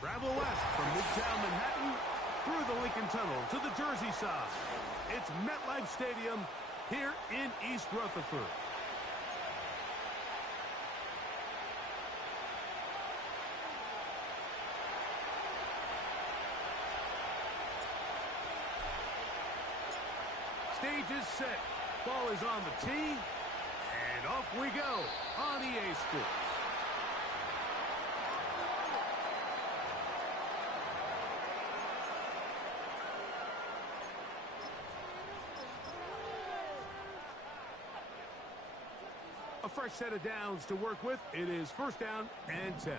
Travel west from Midtown Manhattan through the Lincoln Tunnel to the Jersey side. It's MetLife Stadium here in East Rutherford. Stage is set. Ball is on the tee. And off we go on EA Sports. A fresh set of downs to work with. It is first down and 10.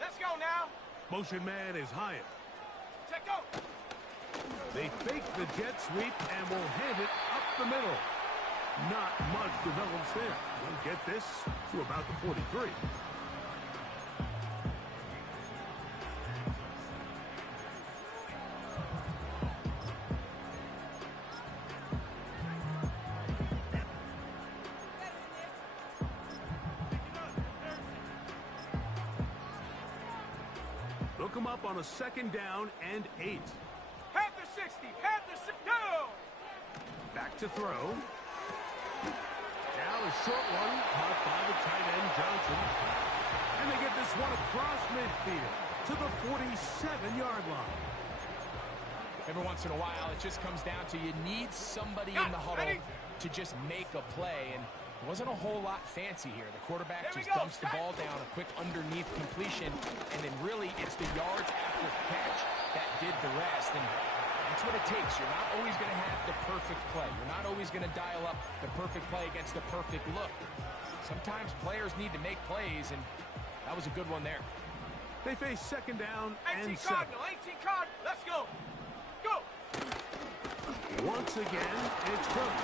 Let's go now. Motion man is Hyatt. Check go. They fake the jet sweep and will hand it up the middle. Not much develops there. We'll get this to about the 43. Look him up on a second down and 8. Head the 60. Head the 60. Go. Back to throw. Now a short one caught by the tight end Johnson. And they get this one across midfield to the 47-yard line. Every once in a while, it just comes down to you need somebody in the huddle to just make a play. And it wasn't a whole lot fancy here. The quarterback just dumps the ball down, a quick underneath completion, and then really it's the yards after catch that did the rest. And that's what it takes. You're not always going to have the perfect play. You're not always going to dial up the perfect play against the perfect look. Sometimes players need to make plays, and that was a good one there. They face second down and 7. Cardinal, 18 Cardinal. Let's go. Go. Once again, it's Cook.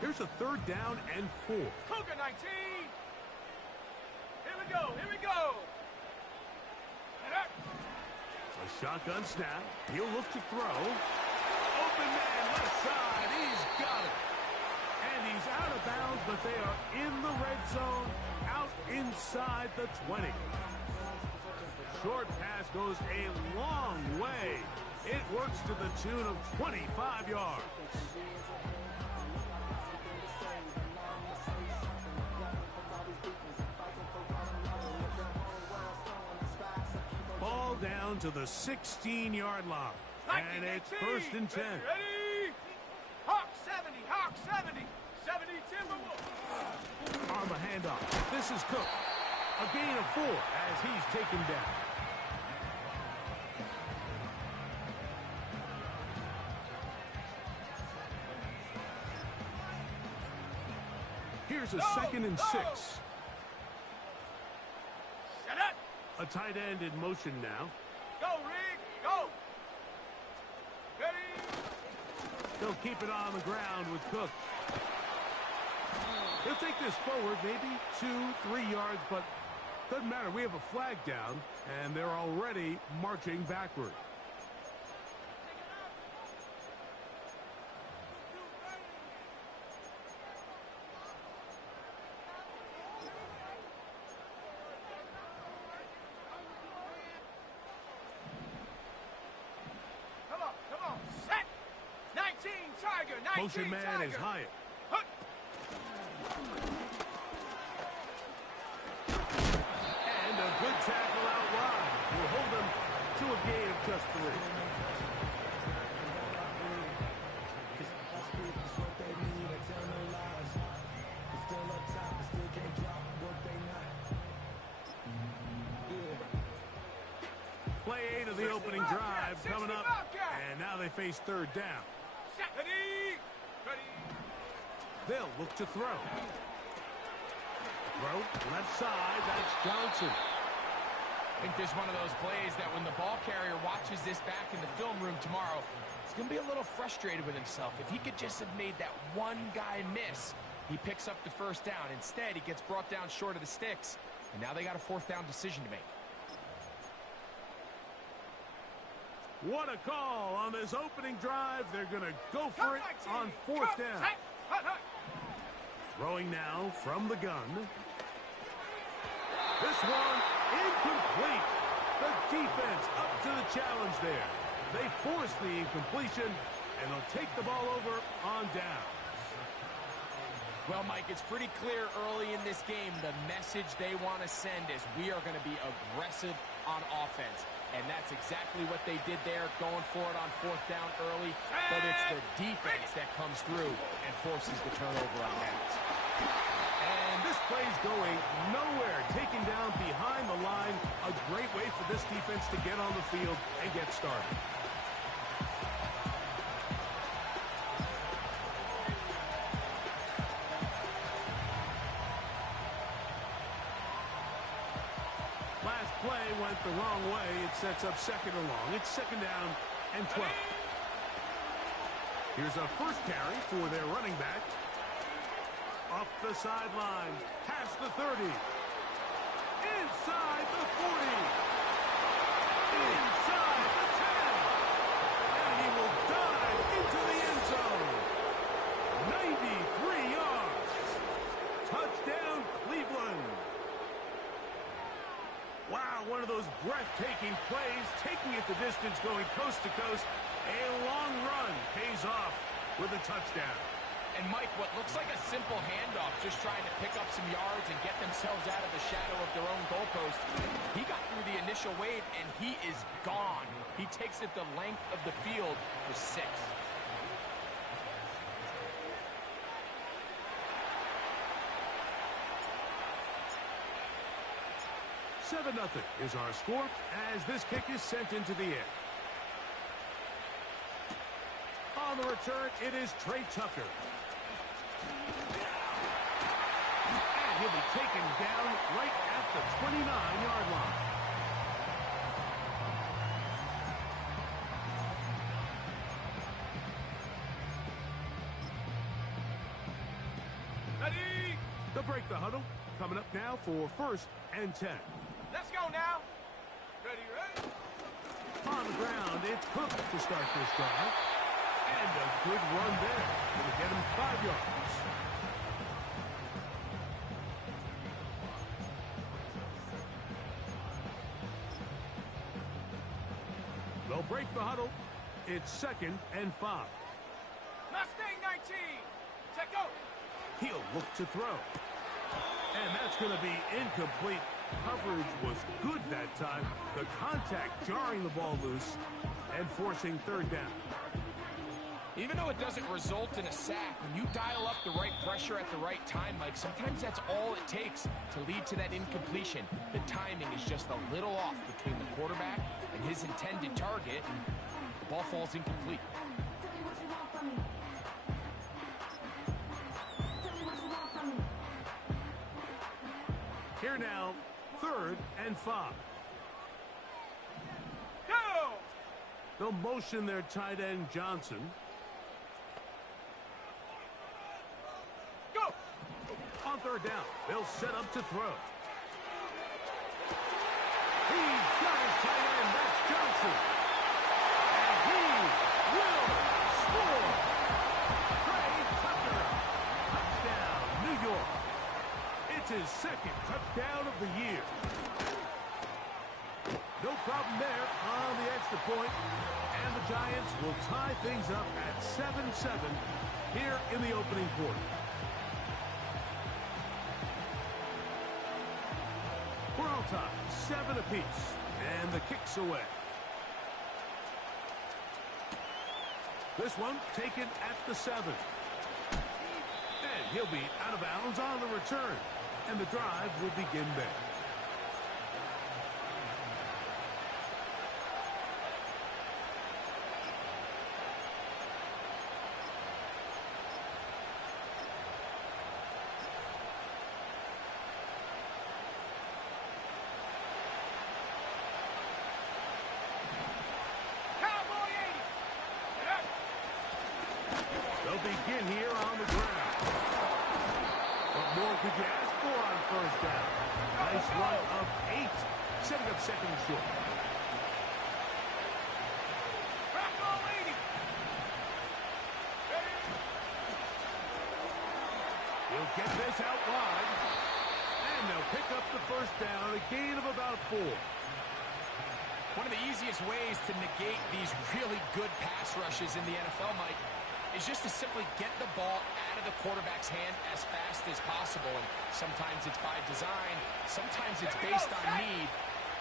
Here's a third down and 4. Cougar 19. Here we go. Here we go. A shotgun snap. He'll look to throw. Open man left side. He's got it. And he's out of bounds, but they are in the red zone, out inside the 20. Short pass goes a long way. It works to the tune of 25 yards. Ball down to the 16-yard line. And it's first and 10. Ready? Hawk 70. Hawk 70. 70 Timberwolves. On the handoff. This is Cook. A gain of 4 as he's taken down. Here's a second and 6. Set up. A tight end in motion now. Go, Rick. Go. Ready. They'll keep it on the ground with Cook. He'll take this forward, maybe 2-3 yards, but doesn't matter. We have a flag down, and they're already marching backward. Come on. Set. 19 Tiger. 19 Motion man Tiger. is Hyatt. And a good tackle out wide will hold them to a gain of just 3. Play 8 of the opening drive coming up, and now they face third down. Ready. They'll look to throw. Throw, left side, that's Johnson. I think this is one of those plays that when the ball carrier watches this back in the film room tomorrow, he's going to be a little frustrated with himself. If he could just have made that one guy miss, he picks up the first down. Instead, he gets brought down short of the sticks, and now they got a fourth down decision to make. What a call on this opening drive. They're going to go for it on fourth down. Throwing now from the gun. This one incomplete. The defense up to the challenge there. They force the incompletion, and they'll take the ball over on down. Well, Mike, it's pretty clear early in this game the message they want to send is we are going to be aggressive on offense. And that's exactly what they did there, going for it on fourth down early. But it's the defense that comes through and forces the turnover on downs. And this play's going nowhere, taken down behind the line. A great way for this defense to get on the field and get started. Last play went the wrong way. It sets up second and long. It's second down and 12. Here's a first carry for their running back. Up the sideline, past the 30. Inside the 40. Inside the 10. And he will dive into the end zone. 93 yards. Touchdown, Cleveland. Wow, one of those breathtaking plays, taking it the distance, going coast to coast. A long run pays off with a touchdown. And, Mike, what looks like a simple handoff, just trying to pick up some yards and get themselves out of the shadow of their own goalpost. He got through the initial wave, and he is gone. He takes it the length of the field for 6. 7-0 is our score as this kick is sent into the air. On the return, it is Trey Tucker. And he'll be taken down right at the 29-yard line. Ready? They'll break the huddle. Coming up now for first and 10. Let's go now. Ready, ready? On the ground, it's Cook to start this drive. And a good run there. Going to get him 5 yards. They'll break the huddle. It's second and 5. Mustang 19. Check go. He'll look to throw. And that's going to be incomplete. Coverage was good that time. The contact jarring the ball loose and forcing third down. Even though it doesn't result in a sack, when you dial up the right pressure at the right time, Mike, sometimes that's all it takes to lead to that incompletion. The timing is just a little off between the quarterback and his intended target, and the ball falls incomplete. Here now, third and 5. Go! They'll motion their tight end, Johnson. Go! On third down, they'll set up to throw. He's got his tight end, that's Johnson. And he will score. Trey Tucker. Touchdown, New York. It's his second touchdown of the year. No problem there on the extra point. And the Giants will tie things up at 7-7 here in the opening quarter. We're all tied, 7 apiece, and the kick's away. This one taken at the 7. And he'll be out of bounds on the return, and the drive will begin there. Begin here on the ground. What more could you ask for on first down? Nice run of 8, setting up second and short. He'll get this out wide. And they'll pick up the first down, a gain of about 4. One of the easiest ways to negate these really good pass rushes in the NFL, Mike, is just to simply get the ball out of the quarterback's hand as fast as possible. And sometimes it's by design, sometimes it's based on need.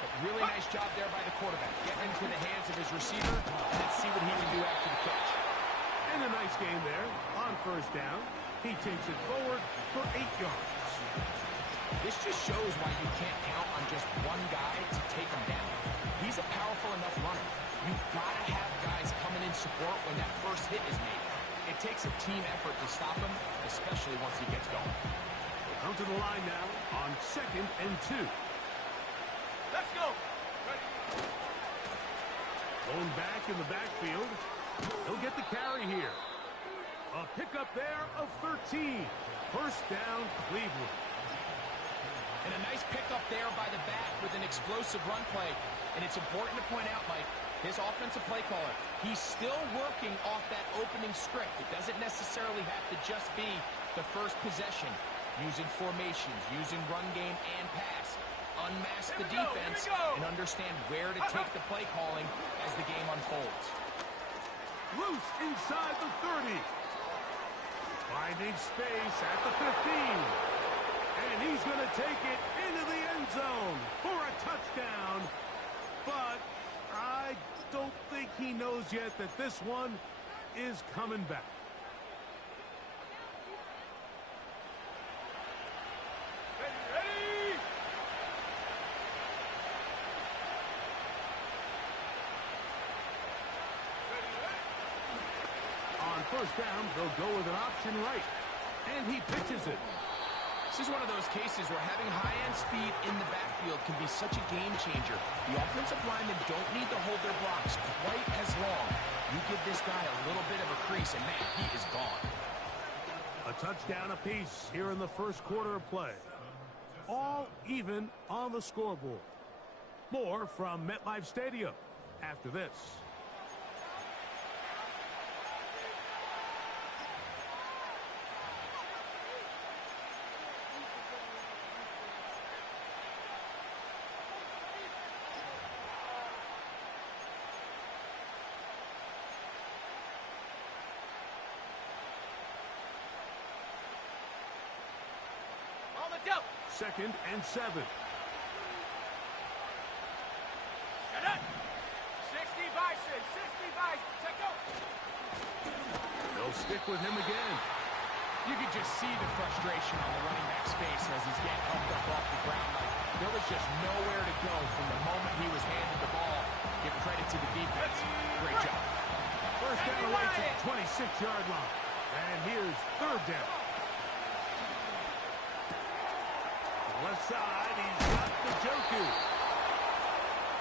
But really nice job there by the quarterback. Get into the hands of his receiver, and let's see what he can do after the catch. And a nice gain there on first down. He takes it forward for 8 yards. This just shows why you can't count on just one guy to take him down. He's a powerful enough runner. You've got to have guys coming in support when that first hit is made. It takes a team effort to stop him, especially once he gets going. We'll come to the line now on 2nd and 2. Let's go. Going back in the backfield. He'll get the carry here. A pickup there of 13. First down, Cleveland. And a nice pickup there by the back with an explosive run play. And it's important to point out, Mike, his offensive play caller, he's still working off that opening script. It doesn't necessarily have to just be the first possession. Using formations, using run game and pass. Unmask the defense and understand where to take the play calling as the game unfolds. Loose inside the 30. Finding space at the 15. And he's going to take it into the end zone for a touchdown. But I don't think he knows yet that this one is coming back. Ready? On first down, they'll go with an option right. And he pitches it. This is one of those cases where having high-end speed in the backfield can be such a game changer. The offensive linemen don't need to hold their blocks quite as long. You give this guy a little bit of a crease, and man, he is gone. A touchdown apiece here in the first quarter of play. All even on the scoreboard. More from MetLife Stadium after this. Go. 2nd and 7. Shut up. 60 Bison. 60 Bison. Take go. They'll stick with him again. You could just see the frustration on the running back's face as he's getting helped up off the ground. Like there was just nowhere to go from the moment he was handed the ball. Give credit to the defense. Great job. First down away to the 26-yard line. And here's 3rd down. Left side, he's got the Joku.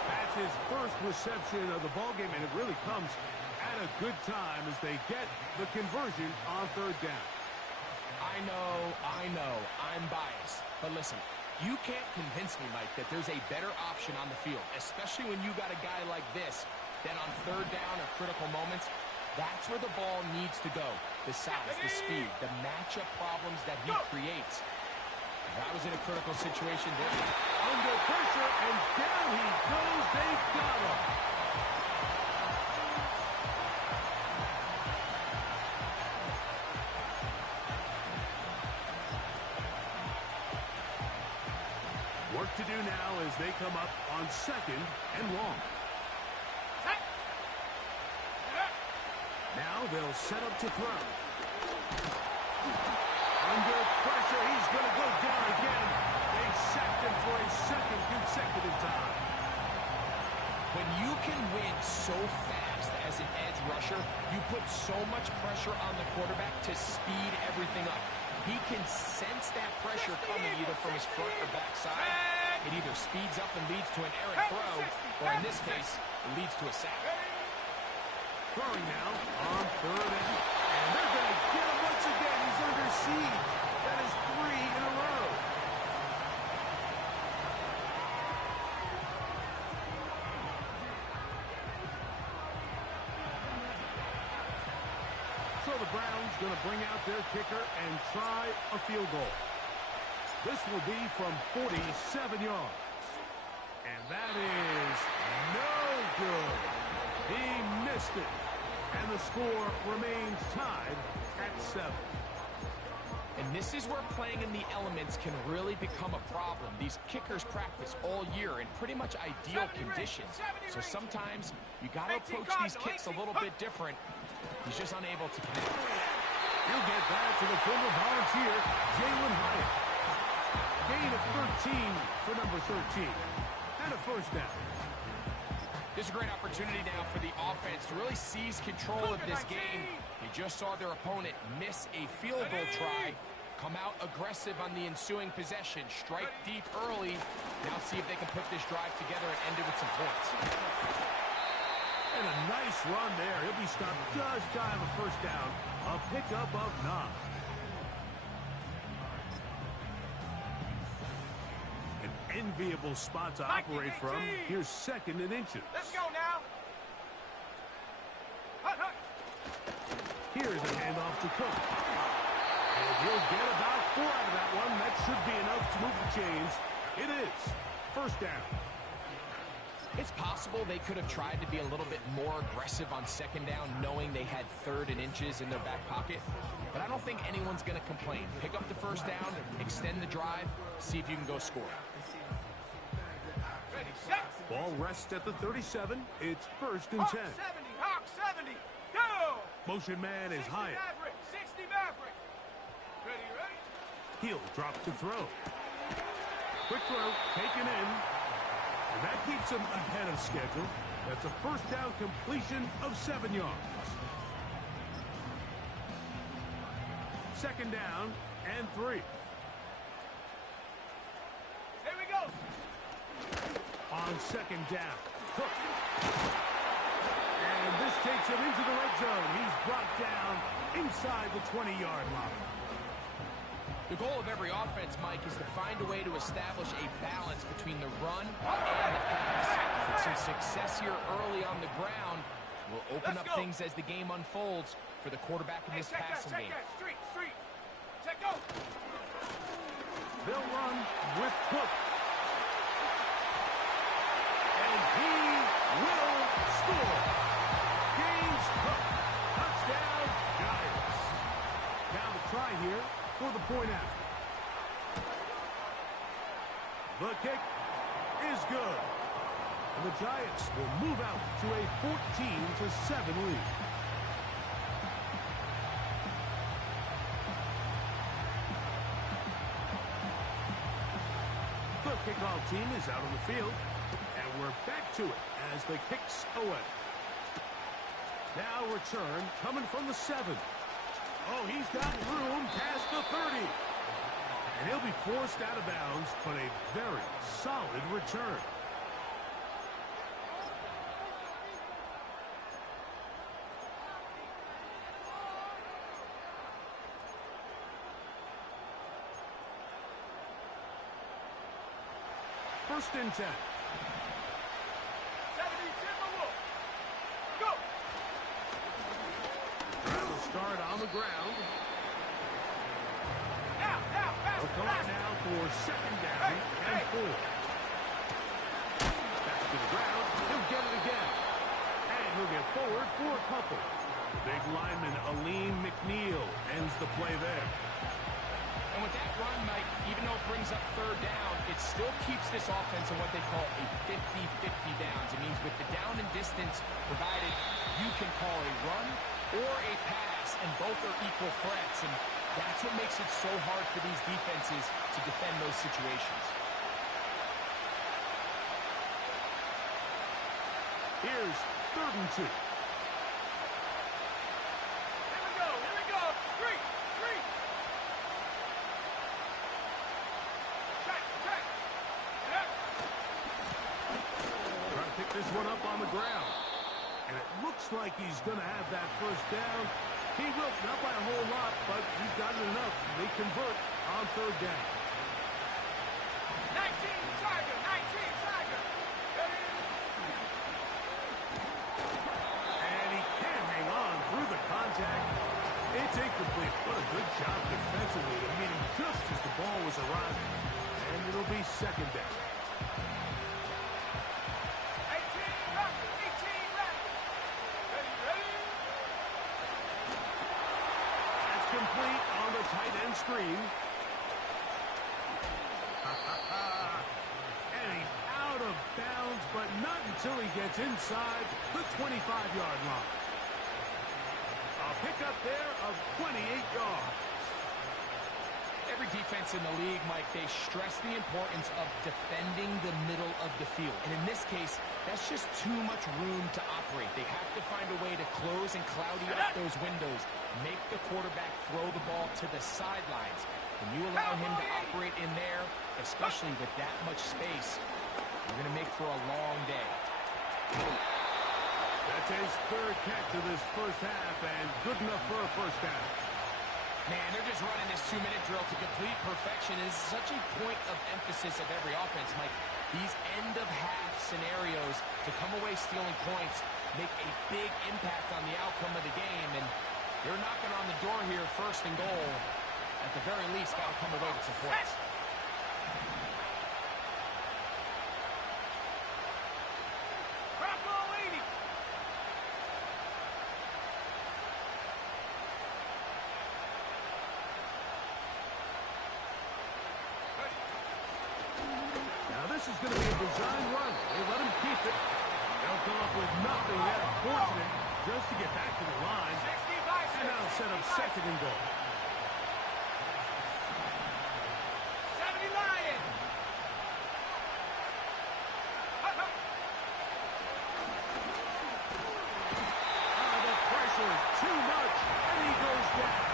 That's his first reception of the ballgame, and it really comes at a good time as they get the conversion on 3rd down. I know, I'm biased. But listen, you can't convince me, Mike, that there's a better option on the field, especially when you got a guy like this, that on 3rd down or critical moments, that's where the ball needs to go. The size, the speed, the matchup problems that he creates. If I was in a critical situation there. Under pressure, and down he goes. They've got him. Work to do now as they come up on 2nd and long. Now they'll set up to throw. Under pressure, he's going to go down again. They sacked him for a 2nd consecutive time. When you can win so fast as an edge rusher, you put so much pressure on the quarterback to speed everything up. He can sense that pressure coming either from his front or back side. It either speeds up and leads to an errant throw, or in this case, it leads to a sack. Throwing now on 3rd and they're going to get him once again. He's under siege. That is 3 in a row. So the Browns going to bring out their kicker and try a field goal. This will be from 47 yards. And that is no good. He missed it. And the score remains tied at 7. And this is where playing in the elements can really become a problem. These kickers practice all year in pretty much ideal conditions. So sometimes you got to approach these kicks a little bit different. He's just unable to connect. He'll get that to the former volunteer, Jalen Hyatt. Gain of 13 for number 13. And a first down. This is a great opportunity now for the offense to really seize control of this game. They just saw their opponent miss a field goal try, come out aggressive on the ensuing possession, strike deep early. Now see if they can put this drive together and end it with some points. And a nice run there. He'll be stopped just shy of a first down. A pickup of 9. An enviable spot to operate from. Here's 2nd and inches. Let's go now. Hut, hut. Here's a handoff to Cook. And he'll get about 4 out of that one. That should be enough to move the chains. It is. First down. It's possible they could have tried to be a little bit more aggressive on 2nd down, knowing they had 3rd and inches in their back pocket. But I don't think anyone's going to complain. Pick up the first down, extend the drive, see if you can go score. Ready, set. Ball rests at the 37. It's 1st and Hawk 10. 70, Hawk 70. Go! Motion man is 60 Hyatt. Maverick, 60 Maverick. Ready, ready? He'll drop to throw. Quick throw, taken in. And that keeps him ahead of schedule. That's a first down completion of 7 yards. 2nd down and 3. Here we go. On 2nd down, Cook. And this takes him into the red zone. He's brought down inside the 20-yard line. The goal of every offense, Mike, is to find a way to establish a balance between the run and the pass. With some success here early on the ground will open up things as the game unfolds for the quarterback in this passing game. Street. Check go. They'll run with Cook. And he will score. James Cook. Touchdown, Giants. Now the try here for the point after. The kick is good. And the Giants will move out to a 14-7 lead. The kickoff team is out on the field. And we're back to it as the kick's away. Now return coming from the 7. Oh, he's got room past the 30. And he'll be forced out of bounds, but a very solid return. First and 10. 70 Timberwolves. Go. Will start on the ground. Now, pass. They'll come out now for 2nd down and 4. Back to the ground. He'll get it again. And he'll get forward for a couple. Big lineman Aleem McNeil ends the play there. And with that run, Mike, even though it brings up 3rd down, it still keeps this offense in what they call a 50-50 downs. It means with the down and distance provided, you can call a run or a pass, and both are equal threats. And that's what makes it so hard for these defenses to defend those situations. Here's 3rd and 2. Here we go. Street. Check. Yeah. Trying to pick this one up on the ground. And it looks like he's going to have that first down. He will, not by a whole lot, but he's got it enough. They convert on 3rd down. 19 Tiger. And he can't hang on through the contact. It's incomplete. What a good job defensively to meet him just as the ball was arriving. And it'll be second down. 18 ready. 18 ready. Ready. That's complete on the tight end screen. And he's out of bounds, but not until he gets inside the 25-yard line. A pickup there of 28 yards. Every defense in the league, Mike, they stress the importance of defending the middle of the field. And in this case, that's just too much room to operate. They have to find a way to close and cloudy up those windows, make the quarterback throw the ball to the sidelines. When you allow him to operate in there, especially with that much space, you're going to make for a long day. That's his third catch of this first half, and good enough for a first down. Man, they're just running this 2-minute drill to complete perfection. It is such a point of emphasis of every offense, Mike. These end-of-half scenarios to come away stealing points make a big impact on the outcome of the game, and they're knocking on the door here, first and goal. At the very least, got to come away with some points. This is going to be a design run. They let him keep it. They'll come up with nothing there. Fortunate just to get back to the line. And now set up second and goal. 70 Lions. The pressure is too much, and he goes down.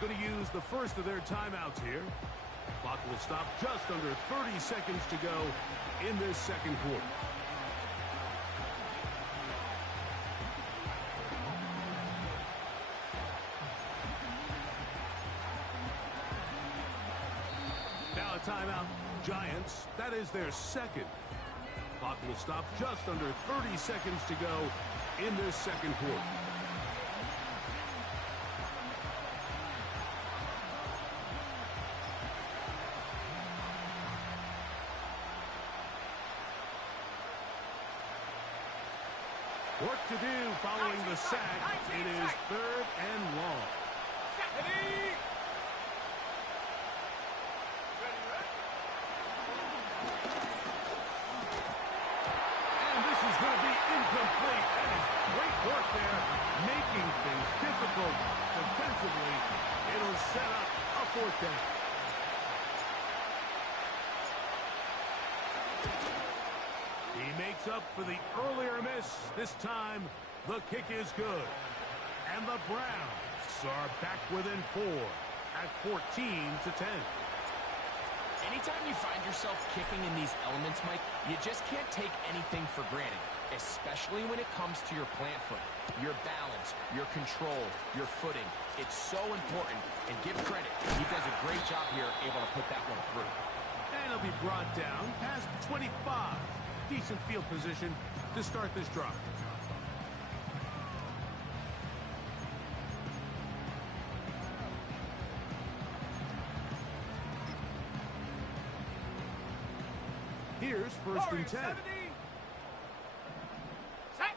Going to use the first of their timeouts here. Clock will stop just under 30 seconds to go in this second quarter. Now a timeout. Giants, that is their second. Clock will stop just under 30 seconds to go in this second quarter. Work to do following the sack. It is third and long. And this is going to be incomplete. That is great work there, making things difficult defensively. It'll set up a fourth down. He makes up for the earlier miss. This time, the kick is good. And the Browns are back within 4 at 14-10. Anytime you find yourself kicking in these elements, Mike, you just can't take anything for granted, especially when it comes to your plant foot, your balance, your control, your footing. It's so important, and give credit. He does a great job here, able to put that one through. And he'll be brought down past the 25. Decent field position to start this drive. Here's first and 10. Set.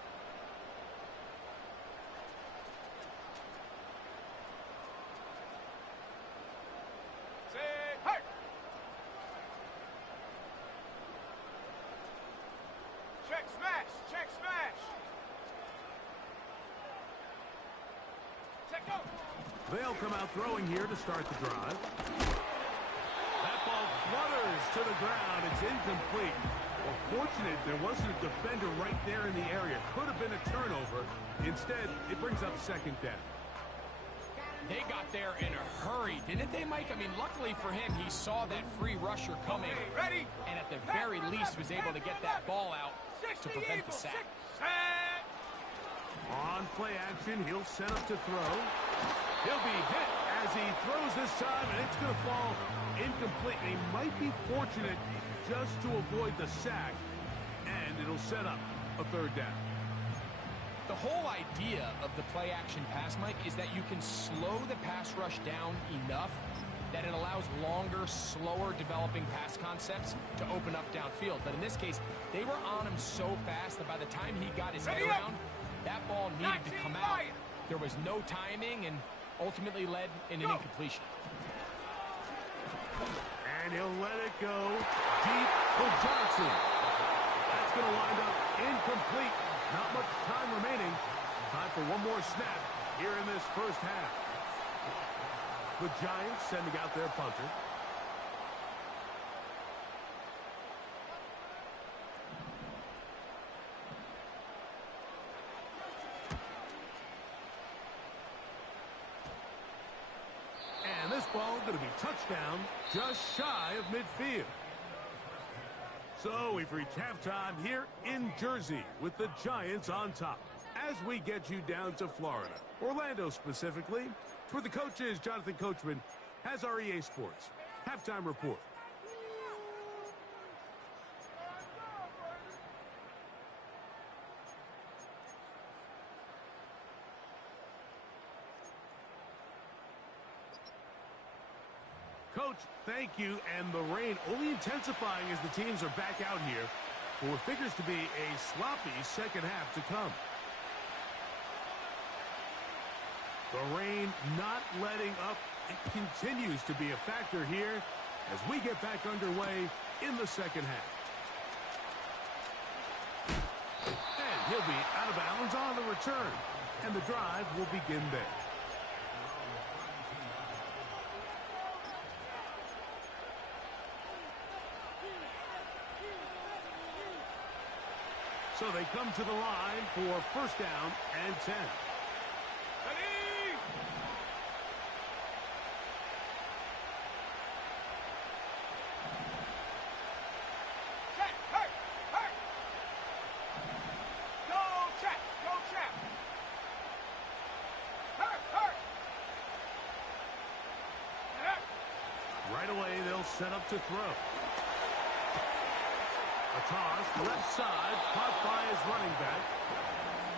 Hurt. Check smash. Check smash. Check go. They'll come out throwing here to start the drive. That ball flutters to the ground. It's incomplete. Well, fortunate there wasn't a defender right there in the area. Could have been a turnover. Instead, it brings up second down. They got there in a hurry, didn't they, Mike? I mean, luckily for him, he saw that free rusher coming. Okay, ready? And at the very least was able to get that ball out to prevent the sack. Set. On play action, he'll set up to throw. He'll be hit as he throws this time, and it's going to fall incomplete. He might be fortunate just to avoid the sack, and it'll set up a third down. The whole idea of the play action pass, Mike, is that you can slow the pass rush down enough that it allows longer, slower developing pass concepts to open up downfield. But in this case, they were on him so fast that by the time he got his head around, that ball needed to come out. There was no timing and ultimately led in an incompletion. And he'll let it go deep for Johnson. That's going to wind up incomplete. Not much time remaining. Time for one more snap here in this first half. The Giants sending out their punter. And this ball going to be touchdown just shy of midfield. So we've reached halftime here in Jersey with the Giants on top. As we get you down to Florida, Orlando specifically, where the coach is, Jonathan Coachman, has our EA Sports halftime report. Coach, thank you. And the rain only intensifying as the teams are back out here for what figures to be a sloppy second half to come. The rain not letting up. It continues to be a factor here as we get back underway in the second half. And he'll be out of bounds on the return. And the drive will begin there. So they come to the line for first down and 10. Ready? Check, hurt, hurt. Go check, go check. Hurt, hurt. Right away, they'll set up to throw. A toss, left side, caught by his running back.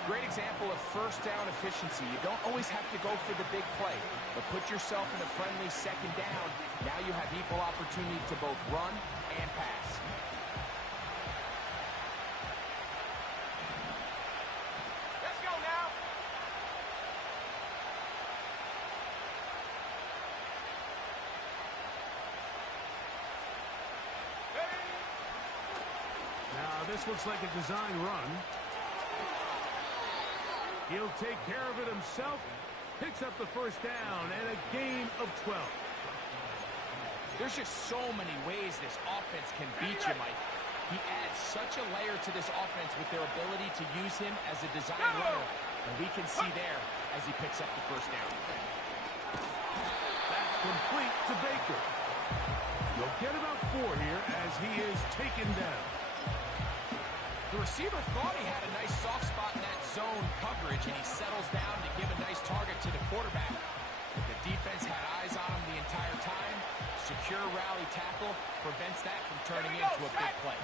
Great example of first down efficiency. You don't always have to go for the big play, but put yourself in a friendly second down. Now you have equal opportunity to both run and pass. Let's go now. Now, this looks like a design run. He'll take care of it himself. Picks up the first down and a gain of 12. There's just so many ways this offense can beat you, Mike. He adds such a layer to this offense with their ability to use him as a design runner. And we can see there as he picks up the first down. That's complete to Baker. He'll get about 4 here as he is taken down. The receiver thought he had a nice soft spot in that zone coverage, and he settles down to give a nice target to the quarterback. But the defense had eyes on him the entire time. Secure rally tackle prevents that from turning into a big play.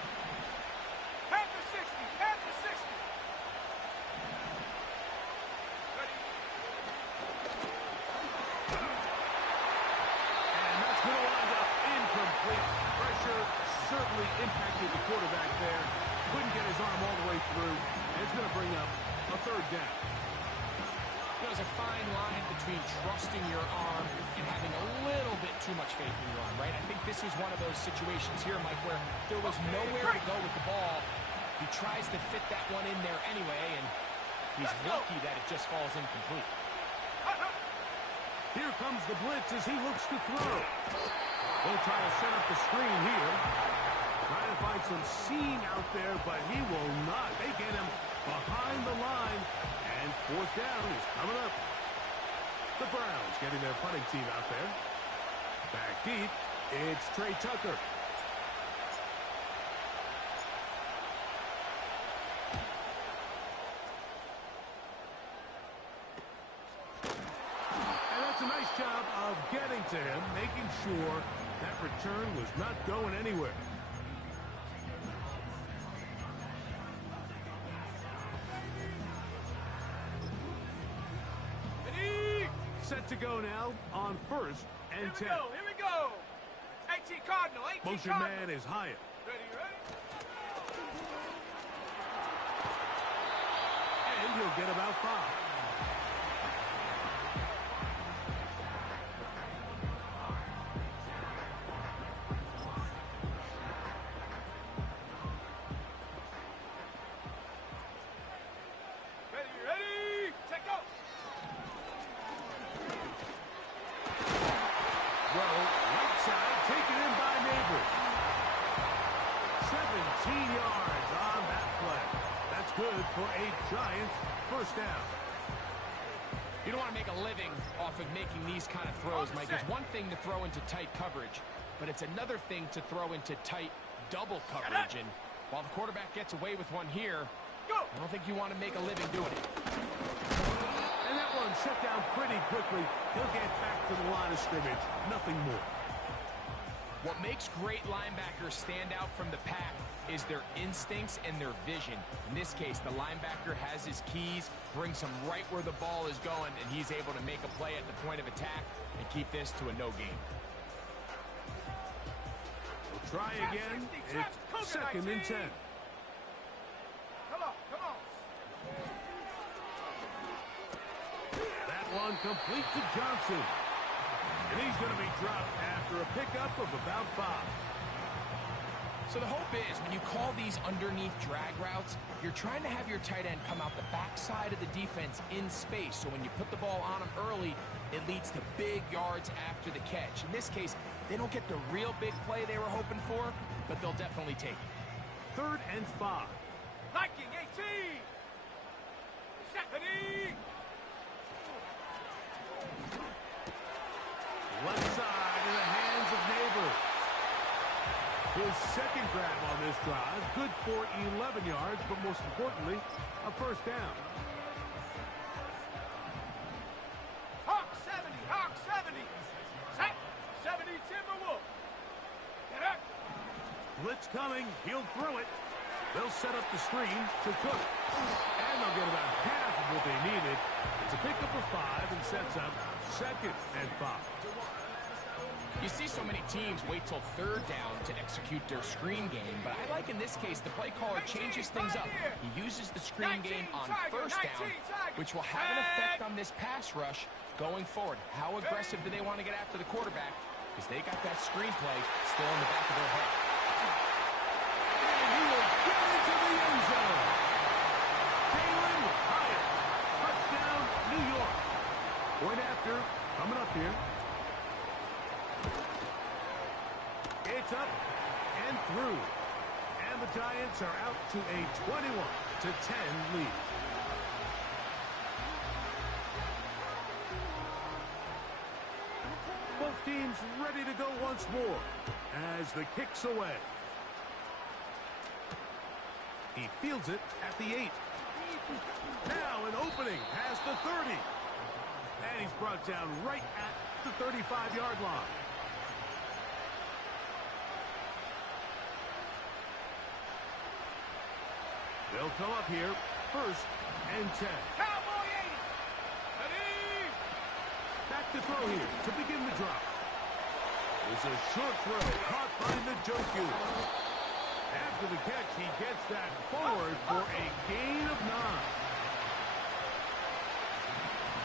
Panther 60, Panther 60. Ready? And that's going to wind up incomplete. Pressure certainly impacted the quarterback there. Couldn't get his arm all the way through, and it's going to bring up a third down. There's a fine line between trusting your arm and having a little bit too much faith in your arm, right? I think this is one of those situations here, Mike, where there was nowhere to go with the ball. He tries to fit that one in there anyway, and he's lucky that it just falls incomplete. Here comes the blitz as he looks to throw. They'll try to set up the screen here. Trying to find some seam out there, but he will not. They get him behind the line, and fourth down is coming up. The Browns getting their punting team out there. Back deep, it's Trey Tucker. job of getting to him, making sure that return was not going anywhere. Set to go now on first and 10. Here we go. 18 Cardinal, 18 Motion Cardinal. man is Hyatt. Ready? And he'll get about 5. Ready? Check go. Right side, taken in by Neighbors. 17 yards on that play. That's good for a Giants first down. You don't want to make a living off of making these kind of throws, Mike. It's one thing to throw into tight coverage, but it's another thing to throw into tight double coverage. And while the quarterback gets away with one here, I don't think you want to make a living doing it. And that one shut down pretty quickly. He'll get back to the line of scrimmage. Nothing more. What makes great linebackers stand out from the pack is their instincts and their vision. In this case, the linebacker has his keys, brings him right where the ball is going, and he's able to make a play at the point of attack and keep this to a no gain. We'll try again. It's second and 10. Come on. That one complete to Johnson. And he's going to be dropped after a pickup of about 5. So the hope is when you call these underneath drag routes, you're trying to have your tight end come out the backside of the defense in space. So when you put the ball on him early, it leads to big yards after the catch. In this case, they don't get the real big play they were hoping for, but they'll definitely take it. 3rd and 5. Viking 18. Ready? Left side in the hands of Neighbors. His second grab on this drive, good for 11 yards, but most importantly, a first down. Hawk 70. Set. 70 Timberwolf. Get up. Blitz coming. He'll throw it. They'll set up the screen to Cook. And they'll get about half of what they needed. It's a pickup of 5 and sets up 2nd and 5. You see so many teams wait till 3rd down to execute their screen game, but I like in this case the play caller changes things up. He uses the screen game on 1st down, which will have an effect on this pass rush going forward. How aggressive do they want to get after the quarterback? Because they got that screen play still in the back of their head. And he will get into the end zone. Jalen Hyatt. Touchdown, New York. Point after, coming up here. It's up and through. And the Giants are out to a 21-10 lead. Both teams ready to go once more as the kick's away. He fields it at the 8. Now an opening past the 30. And he's brought down right at the 35-yard line. They'll come up here, 1st and 10. Cowboy 80. Ready? Back to throw here to begin the drop. It's a short throw caught by Njoku. After the catch, he gets that forward for a gain of 9.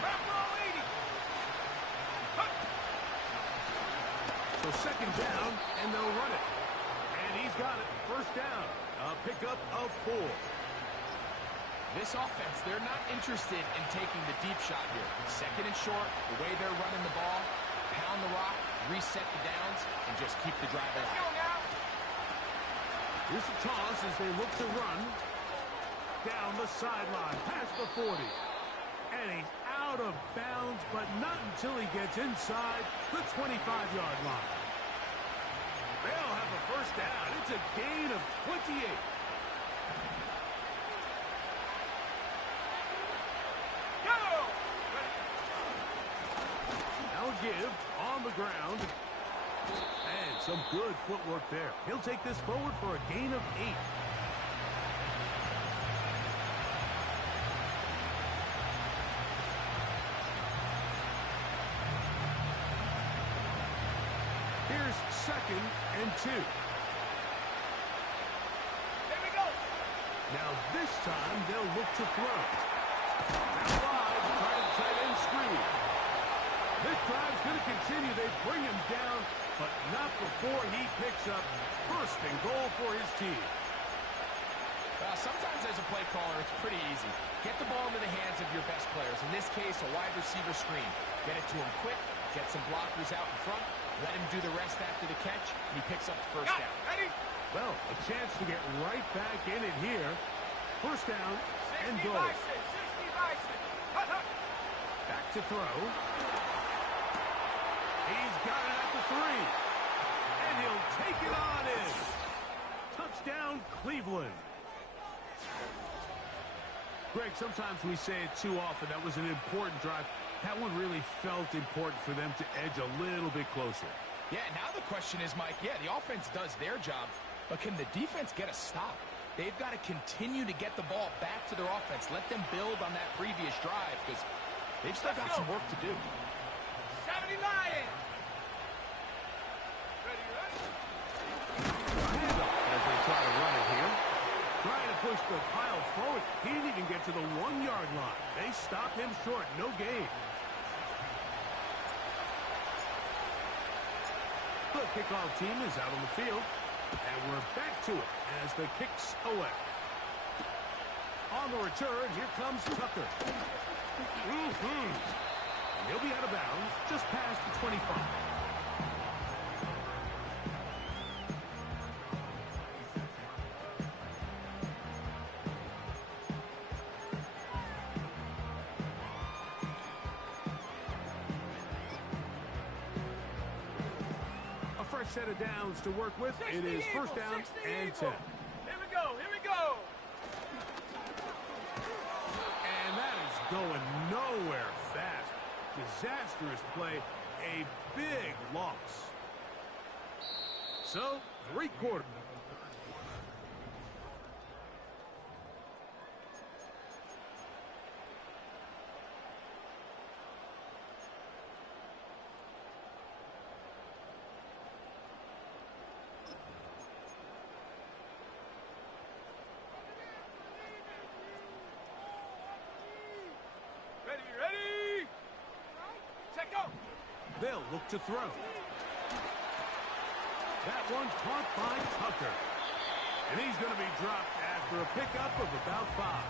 Cowboy 80. So 2nd down, and they'll run it. And he's got it, 1st down. A pickup of 4. This offense, they're not interested in taking the deep shot here. 2nd and short, the way they're running the ball, pound the rock, reset the downs, and just keep the drive alive. Let's go now. Here's a toss as they look to run. Down the sideline, past the 40. And he's out of bounds, but not until he gets inside the 25-yard line. They'll have a 1st down. It's a gain of 28. Now give on the ground. And some good footwork there. He'll take this forward for a gain of 8. Here's 2nd and 2. Here we go. Now this time they'll look to throw. Now wide, trying to tight end screen. This drive's going to continue. They bring him down, but not before he picks up 1st and goal for his team. Sometimes as a play caller, it's pretty easy. Get the ball into the hands of your best players. In this case, a wide receiver screen. Get it to him quick, get some blockers out in front, let him do the rest after the catch, and he picks up the 1st down. Ready? Well, a chance to get right back in it here. 1st down and 60 goal. Bison, 60 Bison. Hut, hut. Back to throw. He's got it at the 3. And he'll take it on in. Touchdown, Cleveland. Greg, sometimes we say it too often. That was an important drive. That one really felt important for them to edge a little bit closer. Yeah, now the question is, Mike, yeah, the offense does their job, but can the defense get a stop? They've got to continue to get the ball back to their offense. Let them build on that previous drive because they've still got some work to do. 70 Lions. Ready, ready? Hands up as they try to run it here. Trying to push the pile forward. He didn't even get to the 1-yard line. They stop him short. No gain. The kickoff team is out on the field. And we're back to it as the kick's away. On the return, here comes Tucker. And he'll be out of bounds just past the 25. Set of downs to work with. It is 1st down and 10. Here we go. Here we go. And that is going nowhere fast. Disastrous play. A big loss. So, 3/4. Ready? Check go. They'll look to throw. That one caught by Tucker. And he's going to be dropped after a pickup of about 5.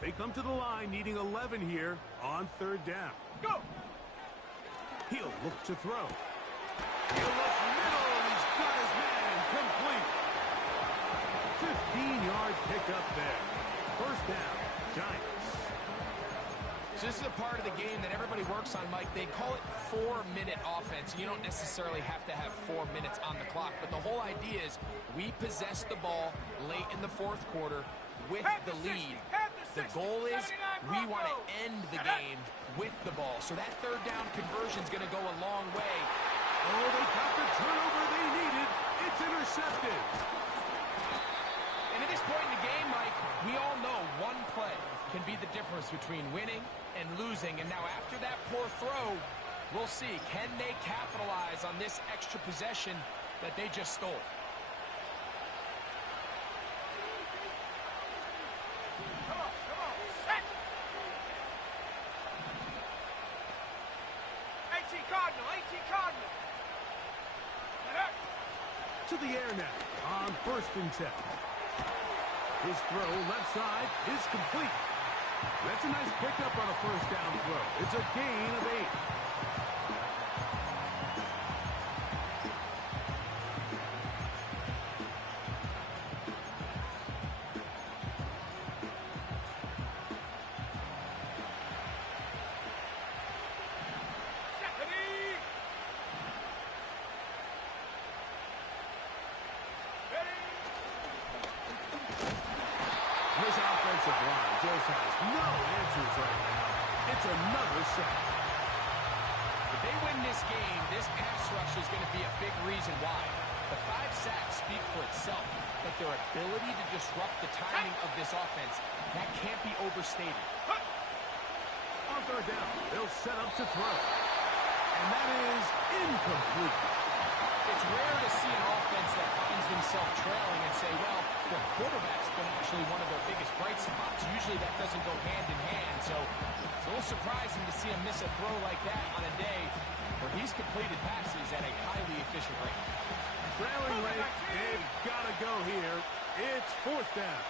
They come to the line needing 11 here on 3rd down. Go! He'll look to throw. He'll look middle, and he's got his man complete. 15-yard pickup there. 1st down, Giants. So this is a part of the game that everybody works on, Mike. They call it 4-minute offense. You don't necessarily have to have 4 minutes on the clock, but the whole idea is we possess the ball late in the 4th quarter with the lead. The goal is we want to end the game with the ball. So that 3rd down conversion is going to go a long way. Oh, they got the turnover they needed. It's intercepted. And at this point in the game, Mike, we all know one play can be the difference between winning and losing. And now after that poor throw, we'll see. Can they capitalize on this extra possession that they just stole? Cardinal. To the air now on 1st and 10. His throw left side is complete. That's a nice pickup on a 1st down throw. It's a gain of 8. just has no answers right now. It's another sack. If they win this game, this pass rush is going to be a big reason why. The 5 sacks speak for itself, but their ability to disrupt the timing of this offense, that can't be overstated. On third down, they'll set up to throw. And that is incomplete. It's rare to see an offense that finds themselves trailing and say, well, their quarterback's been actually one of their biggest bright spots. Usually that doesn't go hand in hand, so it's a little surprising to see him miss a throw like that on a day where he's completed passes at a highly efficient rate. Trailing rate, they've got to go here. It's fourth down.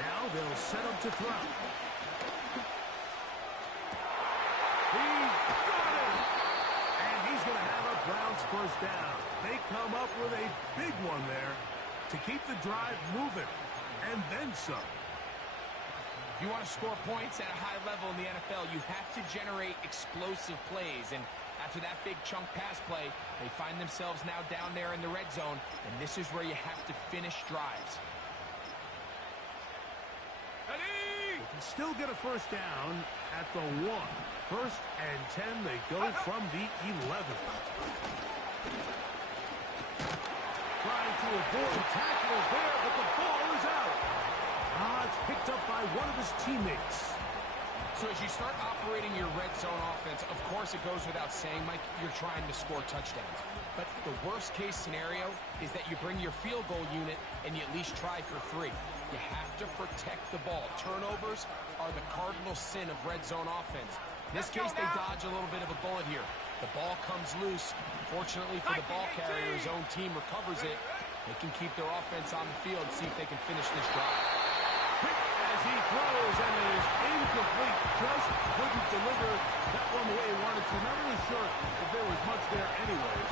Now they'll set up to throw. He's got it! And he's going to have a Browns first down. They come up with a big one there to keep the drive moving. And then some. If you want to score points at a high level in the NFL, you have to generate explosive plays. And after that big chunk pass play, they find themselves now down there in the red zone. And this is where you have to finish drives. They can still get a first down at the 1. First and 10, they go from the 11. Trying to avoid tackles there, but the ball is out. It's picked up by one of his teammates. So as you start operating your red zone offense, of course it goes without saying, Mike, you're trying to score touchdowns. But the worst case scenario is that you bring your field goal unit and you at least try for 3. You have to protect the ball. Turnovers are the cardinal sin of red zone offense. In this case, they dodge a little bit of a bullet here. The ball comes loose. Fortunately for the ball carrier, his own team recovers it. They can keep their offense on the field and see if they can finish this drive. Quick as he throws, and it is incomplete. Just couldn't deliver that one the way he wanted to. Not really sure if there was much there anyways.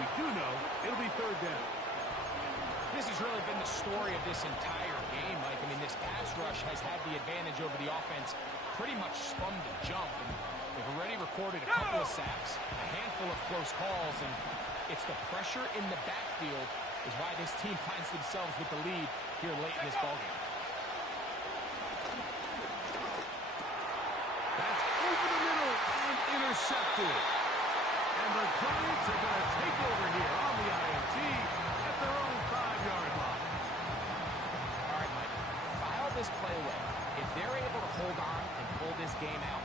We do know it'll be third down. This has really been the story of this entire game, Mike. I mean, this pass rush has had the advantage over the offense pretty much from the jump. And they've already recorded a couple of sacks, a handful of close calls, and it's the pressure in the backfield is why this team finds themselves with the lead here late in this ballgame. That's over the middle and intercepted. And the Giants are going to take over here on the INT at their own 5-yard line. All right, Mike, file this play away. If they're able to hold on and pull this game out,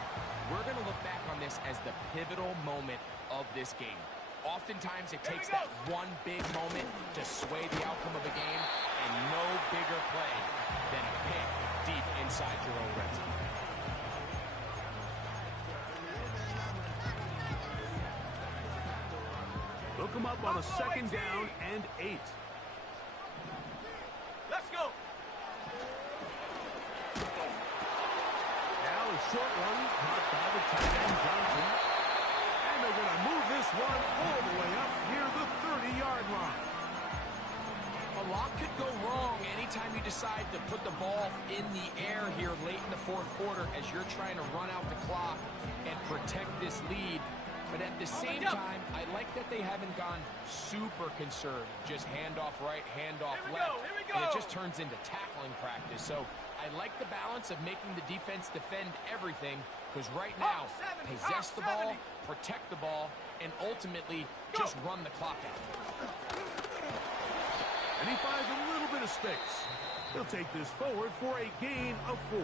we're going to look back on this as the pivotal moment of this game. Oftentimes, it takes that one big moment to sway the outcome of a game, and no bigger play than a pick deep inside your own red zone. Look him up on a second down and 8. Let's go. Now a short one caught by the tight end Johnson. And they're going to move this one all the way up near the 30-yard line. A lot could go wrong anytime you decide to put the ball in the air here late in the fourth quarter as you're trying to run out the clock and protect this lead. But at the same time, I like that they haven't gone super conservative. Just handoff right, handoff left. And it just turns into tackling practice. So I like the balance of making the defense defend everything, because right now, possess the ball, protect the ball, and ultimately just run the clock out. And he finds a little bit of space. He'll take this forward for a gain of 4.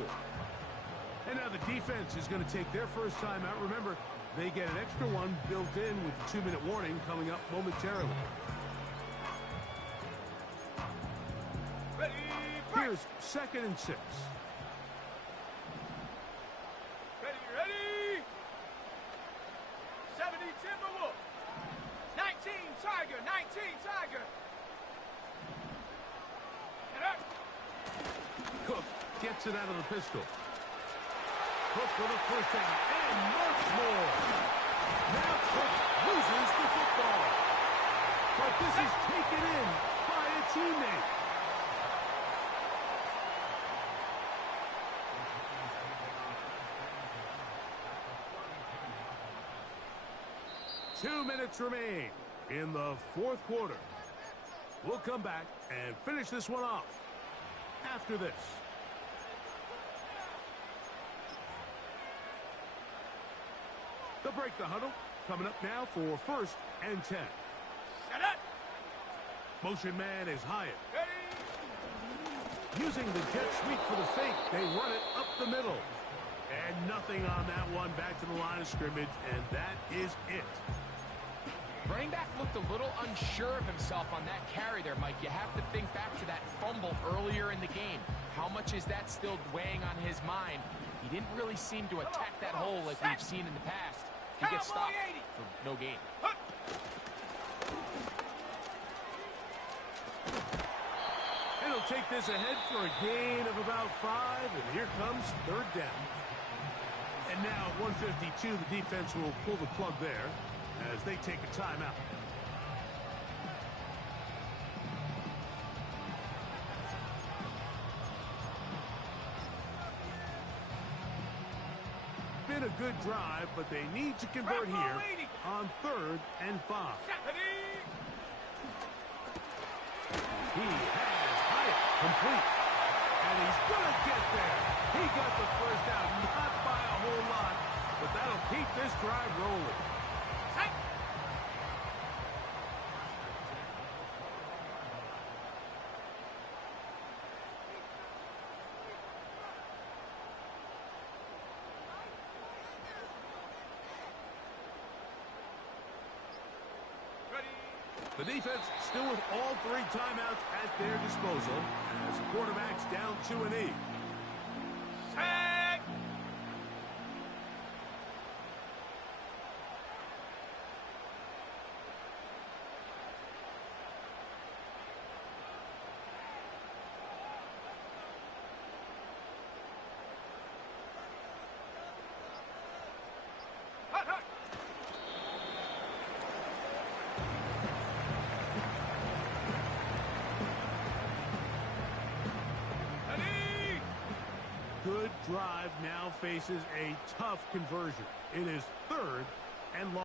And now the defense is going to take their first time out. Remember, they get an extra one built in with the 2-minute warning coming up momentarily. Here's second and 6. Ready. 70 Timberwolf. 19 Tiger. 19 Tiger. Cook gets it out of the pistol. Cook for the first down and much more. Now Cook loses the football. But this is taken in by a teammate. Two minutes remain in the fourth quarter. We'll come back and finish this one off. after this. They'll break the huddle. Coming up now for 1st and 10. Set up. Motion man is Hyatt. Ready. Using the jet sweep for the fake, they run it up the middle. And nothing on that one, back to the line of scrimmage, and that is it. Running back looked a little unsure of himself on that carry there, Mike. You have to think back to that fumble earlier in the game. How much is that still weighing on his mind? He didn't really seem to attack that hole like we've seen in the past. He gets stopped for no gain. And he'll take this ahead for a gain of about 5, and here comes 3rd down. And now at 152, the defense will pull the plug there as they take a timeout. Been a good drive, but they need to convert here on 3rd and 5. He has Hyatt complete. And he's going to get there. He got the 1st down, not by a whole lot, but that'll keep this drive rolling. The defense still with all 3 timeouts at their disposal as the quarterback's down to an E. Set. Hut, hut. Good drive now faces a tough conversion. It is 3rd